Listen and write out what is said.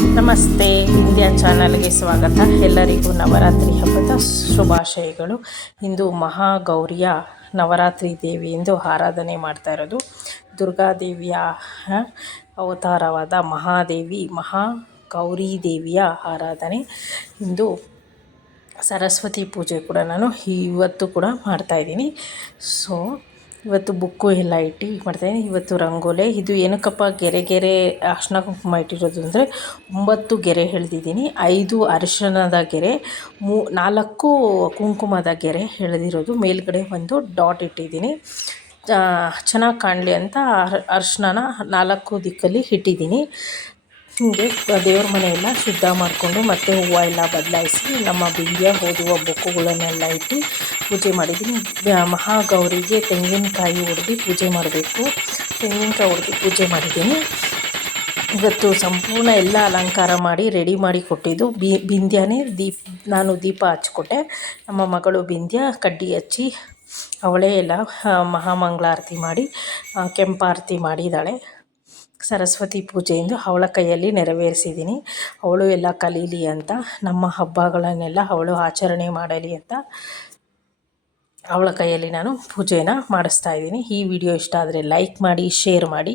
ನಮಸ್ತೆ, ಇಂಡಿಯಾ ಚಾನಲ್ಗೆ ಸ್ವಾಗತ. ಎಲ್ಲರಿಗೂ ನವರಾತ್ರಿ ಹಬ್ಬದ ಶುಭಾಶಯಗಳು. ಇಂದು ಮಹಾಗೌರಿಯ ನವರಾತ್ರಿ ದೇವಿ ಎಂದು ಆರಾಧನೆ ಮಾಡ್ತಾ ಇರೋದು. ದುರ್ಗಾದೇವಿಯ ಅವತಾರವಾದ ಮಹಾದೇವಿ ಮಹಾಗೌರಿ ದೇವಿಯ ಆರಾಧನೆ. ಇಂದು ಸರಸ್ವತಿ ಪೂಜೆ ಕೂಡ ನಾನು ಇವತ್ತು ಕೂಡ ಮಾಡ್ತಾಯಿದ್ದೀನಿ. ಸೊ ಇವತ್ತು ಬುಕ್ಕು ಎಲ್ಲ ಇಟ್ಟು ಮಾಡ್ತಾಯಿದ್ದೀನಿ. ಇವತ್ತು ರಂಗೋಲೆ ಇದು ಏನಕ್ಕಪ್ಪ ಗೆರೆ ಅರ್ಶಿನ ಕುಂಕುಮ ಇಟ್ಟಿರೋದು ಅಂದರೆ 9 ಗೆರೆ ಎಳೆದಿದ್ದೀನಿ. 5 ಅರಿಶಿಣದ ಗೆರೆ, 4 ಕುಂಕುಮದ ಗೆರೆ ಎಳೆದಿರೋದು. ಮೇಲ್ಗಡೆ ಒಂದು ಡಾಟ್ ಇಟ್ಟಿದ್ದೀನಿ. ಚೆನ್ನಾಗಿ ಕಾಣಲಿ ಅಂತ ಅರಿಶಿನ 4 ದಿಕ್ಕಲ್ಲಿ ಇಟ್ಟಿದ್ದೀನಿ. ಹೀಗೆ ದೇವ್ರ ಮನೆಯೆಲ್ಲ ಶುದ್ಧ ಮಾಡಿಕೊಂಡು ಮತ್ತು ಹೂವು ಎಲ್ಲ ಬದಲಾಯಿಸಿ ನಮ್ಮ ಬಿಂದಿಯ ಓದುವ ಬುಕ್ಕುಗಳನ್ನೆಲ್ಲ ಇಟ್ಟು ಪೂಜೆ ಮಾಡಿದ್ದೀನಿ. ಮಹಾಗೌರಿಗೆ ತೆಂಗಿನಕಾಯಿ ಹೊಡೆದು ಪೂಜೆ ಮಾಡಬೇಕು. ತೆಂಗಿನಕಾಯಿ ಹೊಡೆದು ಪೂಜೆ ಮಾಡಿದ್ದೀನಿ. ಇವತ್ತು ಸಂಪೂರ್ಣ ಎಲ್ಲ ಅಲಂಕಾರ ಮಾಡಿ ರೆಡಿ ಮಾಡಿ ಕೊಟ್ಟಿದ್ದು ಬಿಂದ್ಯಾನೇ ನಾನು ದೀಪ ಹಚ್ಕೊಟ್ಟೆ. ನಮ್ಮ ಮಗಳು ಬಿಂದ್ಯ ಕಡ್ಡಿ ಹಚ್ಚಿ ಅವಳೇ ಎಲ್ಲ ಮಹಾಮಂಗಳಾರತಿ ಮಾಡಿ ಕೆಂಪಾರತಿ ಮಾಡಿದ್ದಾಳೆ. ಸರಸ್ವತಿ ಪೂಜೆಯಿಂದ ಅವಳ ಕೈಯಲ್ಲಿ ನೆರವೇರಿಸಿದ್ದೀನಿ. ಅವಳು ಎಲ್ಲ ಕಲೀಲಿ ಅಂತ, ನಮ್ಮ ಹಬ್ಬಗಳನ್ನೆಲ್ಲ ಅವಳು ಆಚರಣೆ ಮಾಡಲಿ ಅಂತ ಅವಳ ಕೈಯಲ್ಲಿ ನಾನು ಪೂಜೆನ ಮಾಡಿಸ್ತಾ ಇದ್ದೀನಿ. ಈ ವಿಡಿಯೋ ಇಷ್ಟ ಆದರೆ ಲೈಕ್ ಮಾಡಿ, ಶೇರ್ ಮಾಡಿ.